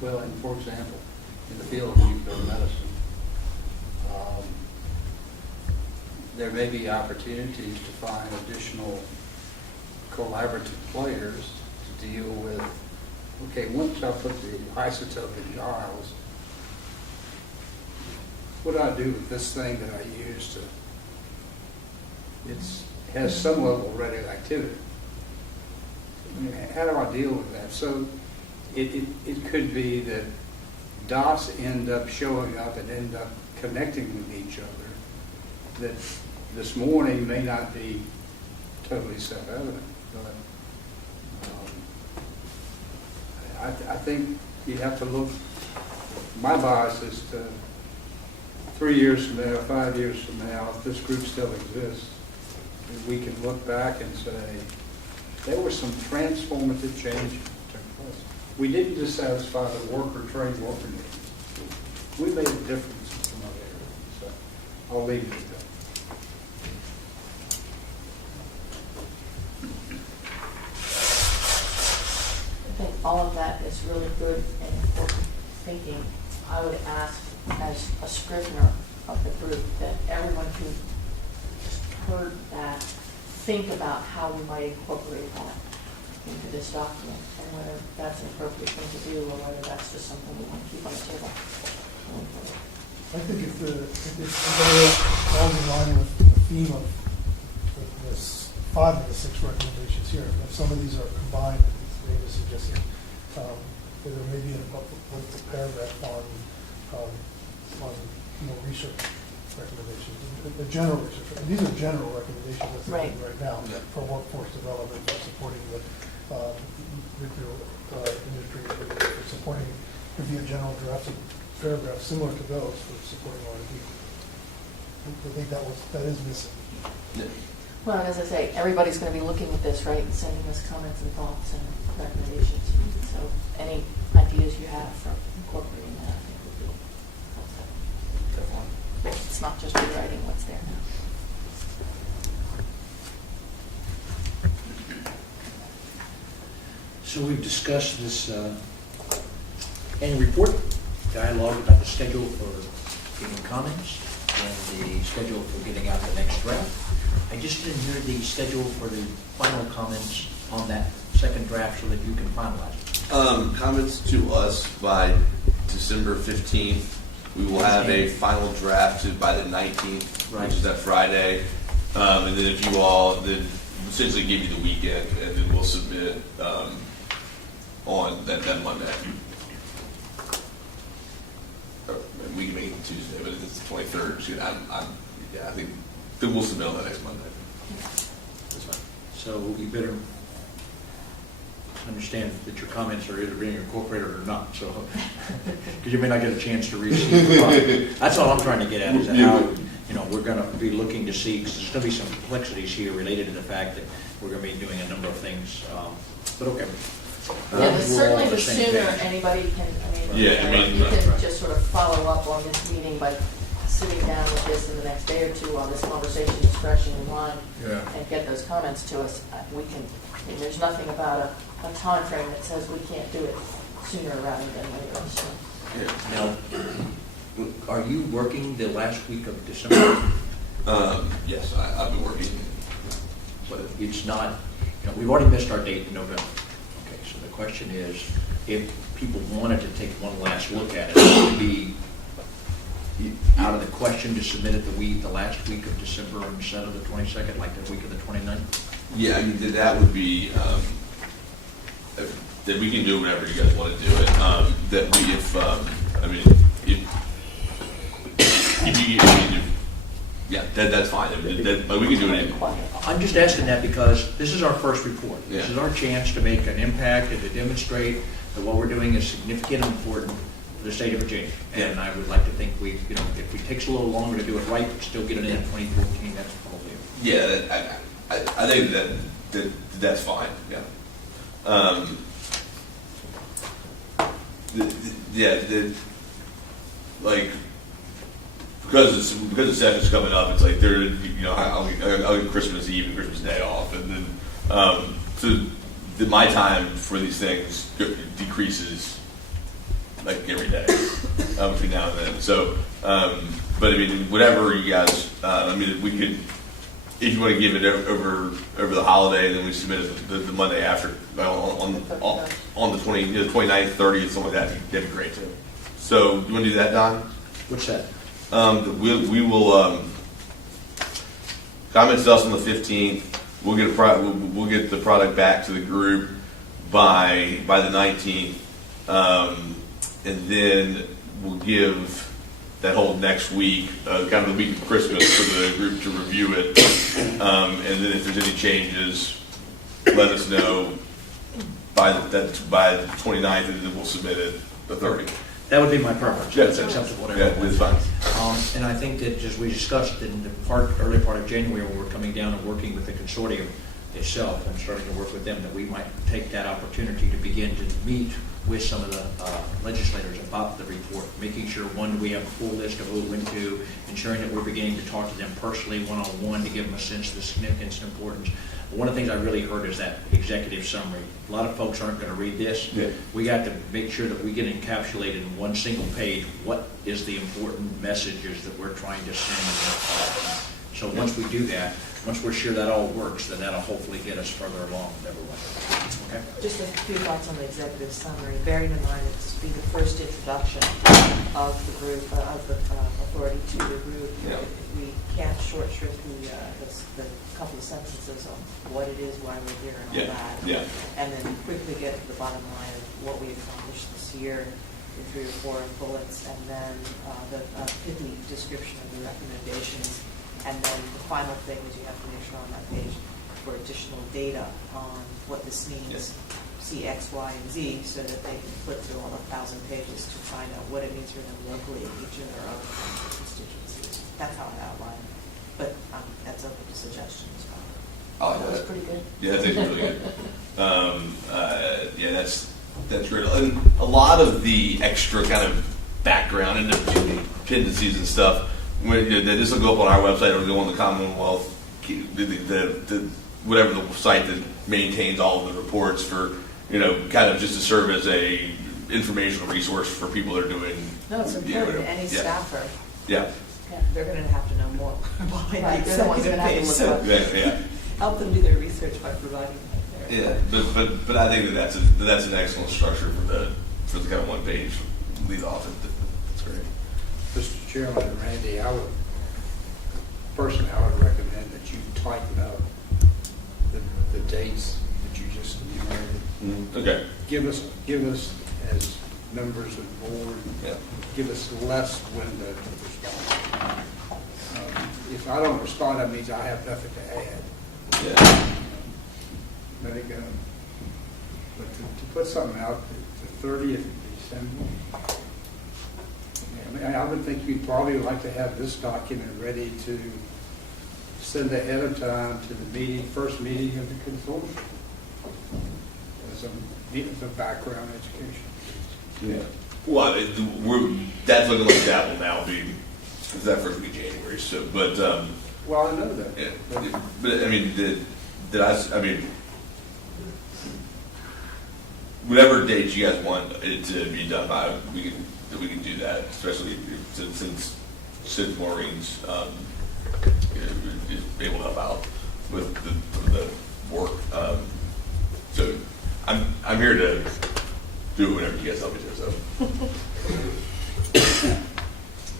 Well, and for example, in the field of nuclear medicine, there may be opportunities to find additional collaborative players to deal with, okay, once I put the isotope in vials, what do I do with this thing that I use to, it has some level of radioactivity. I mean, how do I deal with that? So it could be that dots end up showing up and end up connecting with each other that this morning may not be totally self-evident. But I think you have to look, my bias is to 3 years from now, 5 years from now, if this group still exists, we can look back and say, there were some transformative changes that took place. We didn't just satisfy the trained worker needs. We made a difference in some other areas. So I'll leave it at that. I think all of that is really good and important thinking. I would ask, as a scrivener of the group, that everyone who just heard that think about how we might incorporate that into this document, and whether that's an appropriate thing to do or whether that's just something we want to keep on the table. I think if it falls in line with the theme of this 5 of the 6 recommendations here, if some of these are combined, as Dave is suggesting, there may be a paragraph on research recommendations, the general research. And these are general recommendations that's right now for workforce development, for supporting the nuclear industry, for supporting, could be a general draft of paragraphs similar to those for supporting R&D. I think that is missing. Yeah. Well, and as I say, everybody's going to be looking at this, right, and sending us comments and thoughts and recommendations. So any ideas you have for incorporating that, I think would be helpful. It's not just rewriting what's there now. So we've discussed this annual report, dialogue about the schedule for getting comments, and the schedule for getting out the next draft. I just didn't hear the schedule for the final comments on that second draft so that you can finalize it. Comments to us by December 15th. We will have a final draft by the 19th, Right. which is that Friday. And then if you all, then essentially give you the weekend, and then we'll submit on that Monday. We can make it Tuesday, but it's the 23rd. So I think then we'll submit on that next Monday. That's fine. So you better understand that your comments are either being incorporated or not, so, because you may not get a chance to read it. That's all I'm trying to get at, is that how, we're going to be looking to see, because there's going to be some complexities here related to the fact that we're going to be doing a number of things, but okay. Yeah, but certainly the the same sooner page. anybody can, Yeah, you can just sort of follow up on this meeting by sitting down with this in the next day or two while this conversation is fresh in your mind, and get those comments to us. We can, there's nothing about a time frame that says we can't do it sooner rather than later. So. Now, are you working the last week of December? Yes, I've been working. But it's not, we've already missed our date in November. Okay, so the question is, if people wanted to take one last look at it, would it be out of the question to submit it the last week of December instead of the 22nd, like the week of the 29th? Yeah, I mean, that would be, that we can do whatever you guys want to do it. That we, that's fine. But we can do it. I'm just asking that because this is our first report. Yeah. This is our chance to make an impact and to demonstrate that what we're doing is significant and important for the state of Virginia. Yeah. And I would like to think if it takes a little longer to do it right, still get it in 2014, that's probably it. Yeah, I think that's fine. Yeah. Because the session's coming up, it's like I'll get Christmas Eve and Christmas Day off, and then my time for these things decreases like every day between now and then. So, but I mean, whatever you guys, I mean, we could, if you want to give it over the holiday, then we submit it the Monday after, on the 29th, 30th, something like that. That'd be great too. So, you want to do that, Don? What's that? We will comments to us on the 15th. We'll get we'll get the product back to the group by the 19th, and then we'll give that whole next week, kind of the week of Christmas, for the group to review it, and then if there's any changes, let us know by the 29th, and then we'll submit it the 30th. That would be my preference. Yeah, That's acceptable to Yeah, everyone. it's fine. And I think that, as we discussed in the early part of January, when we're coming down and working with the consortium itself and starting to work with them, that we might take that opportunity to begin to meet with some of the legislators about the report, making sure, one, we have a full list of who it went to, ensuring that we're beginning to talk to them personally, one-on-one, to give them a sense of the significance and importance. One of the things I really heard is that executive summary. A lot of folks aren't going to read this. Yeah. We got to make sure that we get encapsulated in one single page what is the important messages that we're trying to send. So once we do that, once we're sure that all works, then that'll hopefully get us further along with everyone. Okay? Just a few thoughts on the executive summary, bearing in mind it's be the first introduction of the group, of the authority to the group. Yeah. We can't short shrift the couple of sentences on what it is, why we're here, and all Yeah, that. yeah. And then quickly get to the bottom line of what we accomplished this year in 3 or 4 bullets, and then the pithy description of the recommendations. And then the final thing is you have to make sure on that page for additional data on what this means, see X, Y, and Z, so that they can flip through all 1,000 pages to find out what it means for them locally in each of their other constituencies. That's how I outline it. But that's open to suggestion as well. Oh, That was pretty good. Yeah, that's actually really good. Yeah, that's great. And a lot of the extra kind of background and dependencies and stuff, when this will go up on our website, it'll go on the Commonwealth, the whatever the site that maintains all of the reports for, kind of just to serve as a informational resource for people that are doing. No, it's important to any staffer. Yeah. Yeah, they're going to have to know more behind Right, the they're the ones executive that have to page, look so up. Yeah. help them do their research by providing that there. Yeah, but I think that's an excellent structure for the kind of one page lead off. That's great. Mr. Chairman and Randy, I would recommend that you tighten up the dates that you just enumerated. Okay. Give us as members of the board, Yeah. give us less window to respond. If I don't respond, that means I have nothing to add. Yeah. Let it go. But to put something out the 30th of December, I would think you'd probably like to have this document ready to send ahead of time to the first meeting of the consortium as a background education. Yeah. Well, that's looking like that will now be, because that first week of January. So, but Well, I know that. yeah, but I mean, I mean, whatever date you guys want it to be done by, we can do that. Especially since Maureen's is able to help out with the work. So I'm here to do whatever you guys tell me to. So.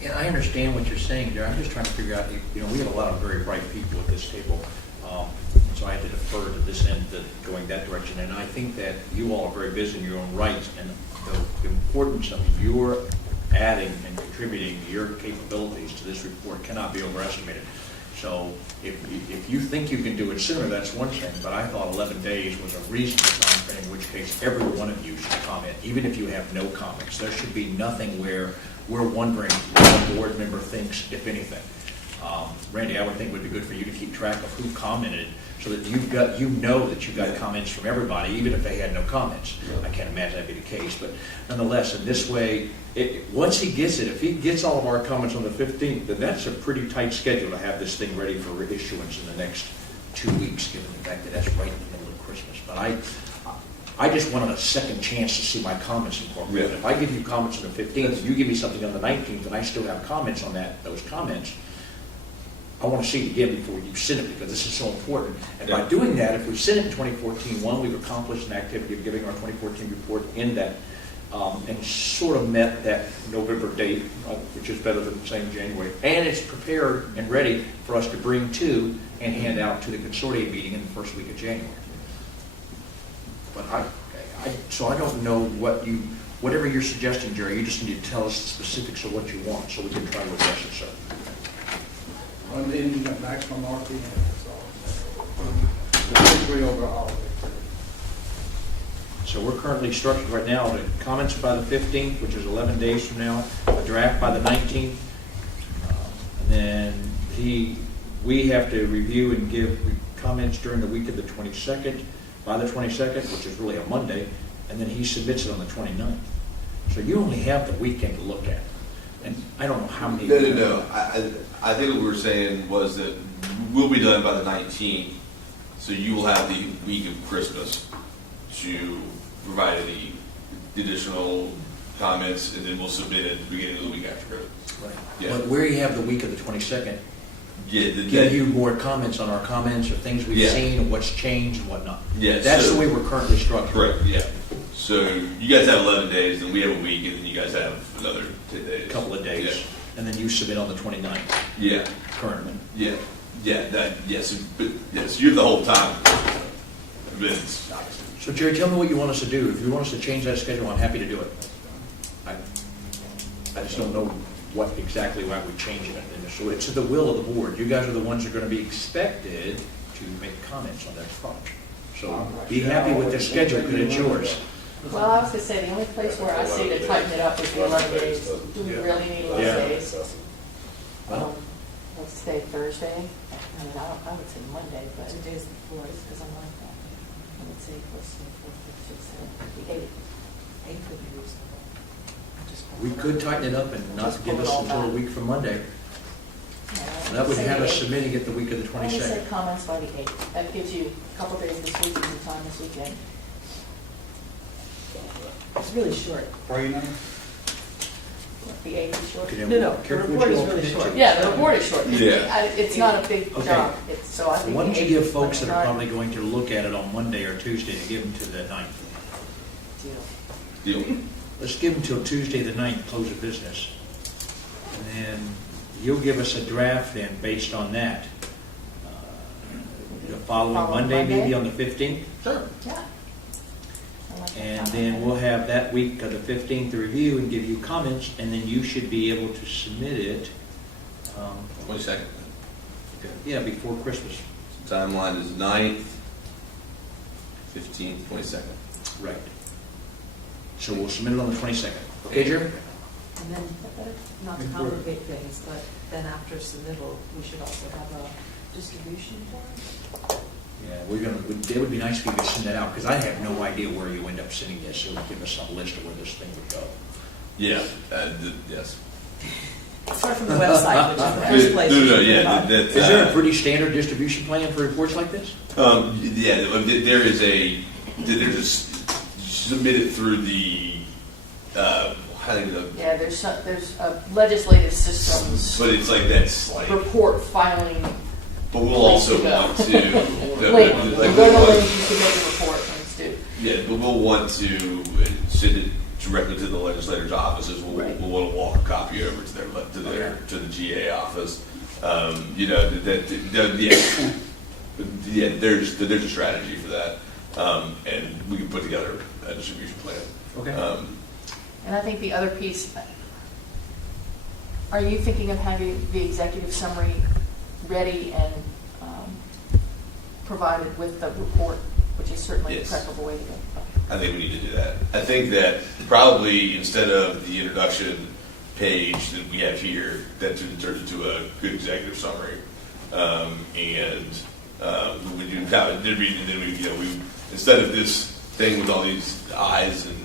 And I understand what you're saying there. I'm just trying to figure out, we have a lot of very bright people at this table. So I had to defer to this end, going that direction. And I think that you all are very busy in your own rights, and the importance of your adding and contributing your capabilities to this report cannot be overestimated. So if you think you can do it sooner, that's one thing, but I thought 11 days was a reasonable time frame, in which case every one of you should comment, even if you have no comments. There should be nothing where we're wondering what a board member thinks, if anything. Randy, I would think it would be good for you to keep track of who commented, so that you know that you've got comments from everybody, even if they had no comments. I can't imagine that'd be the case, but nonetheless, in this way, once he gets it, if he gets all of our comments on the 15th, then that's a pretty tight schedule to have this thing ready for issuance in the next 2 weeks, given the fact that that's right in the middle of Christmas. But I just wanted a second chance to see my comments incorporated. Yeah. If I give you comments on the 15th, you give me something on the 19th, and I still have comments on those comments, I want to see it again before you send it, because this is so important. And by Yeah. doing that, if we send it in 2014, one, we've accomplished an activity of giving our 2014 report in that, and sort of met that November date, which is better than saying January. And it's prepared and ready for us to bring to and hand out to the consortium meeting in the first week of January. But so I don't know whatever you're suggesting, Jerry, you just need to tell us the specifics of what you want, so we can try to address it, sir. One meeting at maximum RPM, that's all. The three over holiday. So we're currently structured right now to comments by the 15th, which is 11 days from now, a draft by the 19th. And then we have to review and give comments during the week of the 22nd, by the 22nd, which is really a Monday, and then he submits it on the 29th. So you only have the weekend to look at it. And I don't know how many. No. I think what we were saying was that we'll be done by the 19th, so you will have the week of Christmas to provide any additional comments, and then we'll submit it at the beginning of the week after Christmas. Right. Yeah. But where you have the week of the 22nd, Yeah, give you more comments on our comments or things we've Yeah. seen and what's changed and whatnot. Yeah, That's so- the way we're currently structured. correct, yeah. So you guys have 11 days, then we have a week, and then you guys have another 10 days. A couple of days. And then you submit on the 29th Yeah, currently. yeah, yes, but, yes, you have the whole time. But it's- So Jerry, tell me what you want us to do. If you want us to change that schedule, I'm happy to do it. I just don't know what exactly why we change it. And so it's at the will of the board. You guys are the ones who are going to be expected to make comments on that project. So be happy with the schedule, because it's yours. Well, I was gonna say, the only place where I see to tighten it up is the 11 days. Do we really need 11 Yeah. days? Well, Let's say Thursday. I mean, I would say Monday, but Today's the fourth. because I'm like that. I would say, let's say, 4th, 5th, 6th, 7th, the 8th. Eighth would be reasonable. Just we could tighten it up and not give us until a week from Monday. That would have us submitting it the week of the I would say 22nd. comments by the 8th. That gives you a couple days this week and some time this weekend. It's really short. Friday night? The 8th is short. Okay, No, the careful report what is you really all short. Yeah, the report is short. Yeah. It's not a big Okay. job. So I think. Why don't the you 8th give is folks that are fine. probably going to look at it on Monday or Tuesday to give them to the 9th? Deal. Deal. Let's give them till Tuesday the 9th, close of business. And then you'll give us a draft then based on that. The following Monday, maybe on the 15th? Sure. Yeah. I like that And time. then we'll have that week of the 15th to review and give you comments, and then you should be able to submit it, 22nd. yeah, before Christmas. Timeline is 9th, 15th, 22nd. Right. So we'll submit it on the 22nd. Okay, Jerry? And then, not to complicate things, but then after submittal, we should also have a distribution form. Yeah, it would be nice if you could send that out, because I have no idea where you end up sending this, so give us some list of where this thing would go. Yeah, yes. Start from the website, which is the first place. you should Yeah, start. that. Is there a pretty standard distribution plan for reports like this? Yeah, there's a submit it through the, I think Yeah, there's legislative systems, but it's like that's like, report filing. but we'll also want to. Link, you go to the link, you submit the report, and it's due. Yeah, but we'll want to send it directly to the legislators' offices. We'll want to walk a copy over to the GA office. Yeah, there's a strategy for that, and we can put together a distribution plan. Okay. And I think the other piece, are you thinking of having the executive summary ready and provided with the report, which is certainly the Yes. preferable way to go? I think we need to do that. I think that probably instead of the introduction page that we have here, that turns into a good executive summary. We do we instead of this thing with all these eyes and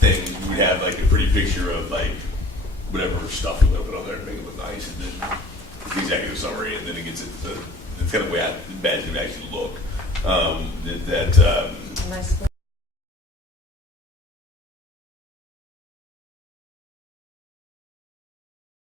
things, we have like a pretty picture of like whatever stuff we're going to put on there to make it look nice, and then the executive summary, and then it gets it's kind of the way I imagine it actually look. Nice.